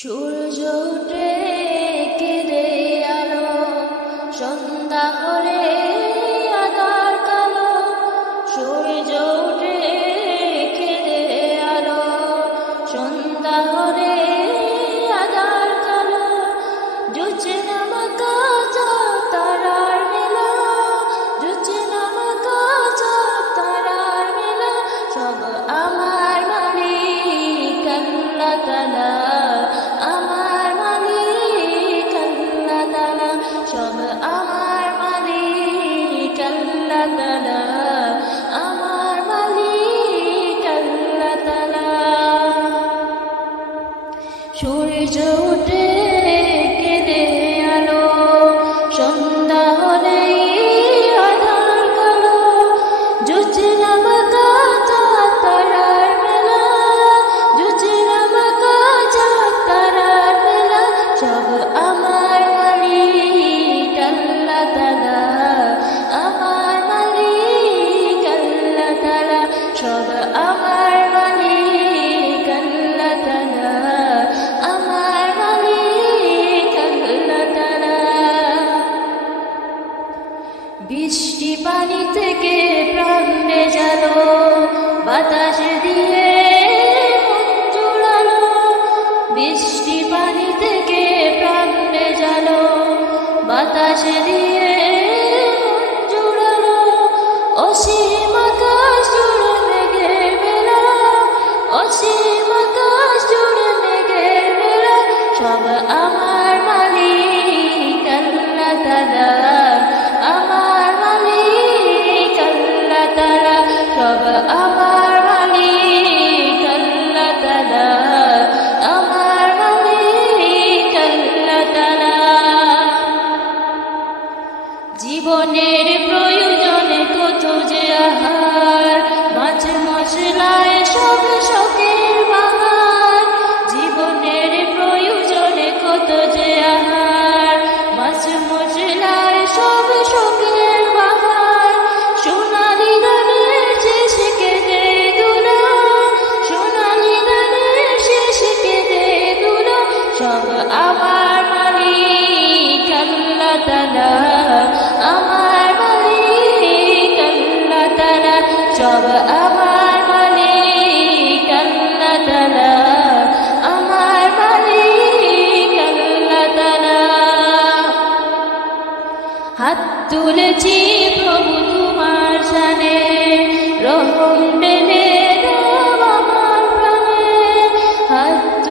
সূর্য উঠে কেঁদে আলো, সন্ধ্যা হলে আঁধার কালো। সূর্য উঠে কেঁদে আলো, সন্ধ্যা হলে আঁধার কালো। জোছনা মাখা চাঁদ তারার মেলা, জোছনা মাখা চাঁদ তারার মেলা। সব আমার মালিক আল্লাহ তাআলা, আমার মালিক আল্লাহ তাআলা। সব আমার মালিক আল্লাহ তাআলা, আমার মালিক আল্লাহ তাআলা। সূর্য উঠে কেঁদে আলো, সন্ধ্যা হলেই আঁধার কালো। জোছনা মাখা চাঁদ তারার মেলা, জোছনা মাখা চাঁদ তারার মেলা। সব আমার মালিক আল্লাহ তাআলা, আমার মালিক আল্লাহ তাআলা। সব আমার মালিক আল্লাহ তাআলা, আমার মালিক আল্লাহ তাআলা। বৃষ্টি পানি থেকে প্রাণ ভেজালো, বাতাস দিয়ে মন জোড়ালো। বৃষ্টি পানি থেকে প্রাণ ভেজালো, বাতাস দিয়ে মন জোড়ালো। অসীম আকাশ জুড়ে মেঘের মেলা, অসীম আকাশ জুড়ে মেঘের মেলা। সব আমার মালিক আল্লাহ তাআলা, আমার মালিক আল্লাহ তাআলা। সব আমার মালিক আল্লাহ তাআলা, আমার মালিক আল্লাহ তাআলা। জীবনের প্রয়োজনে কত যে আহার, মাছ মশলায় সব শখের বাহার। জীবনের প্রয়োজনে কত যে আহার, মাছ মশলায় সব শখের বাহার। সোনালি ধানের শেষ কেঁদে দুলা, সোনালি ধানের শেষ কেঁদে দুলা। সব আমার মালিক আল্লাহ তাআলা, আমার মালিক আল্লাহ তাআলা। সব আমার মালিক আল্লাহ তাআলা, আমার মালিক আল্লাহ তাআলা। হাত তুলেছি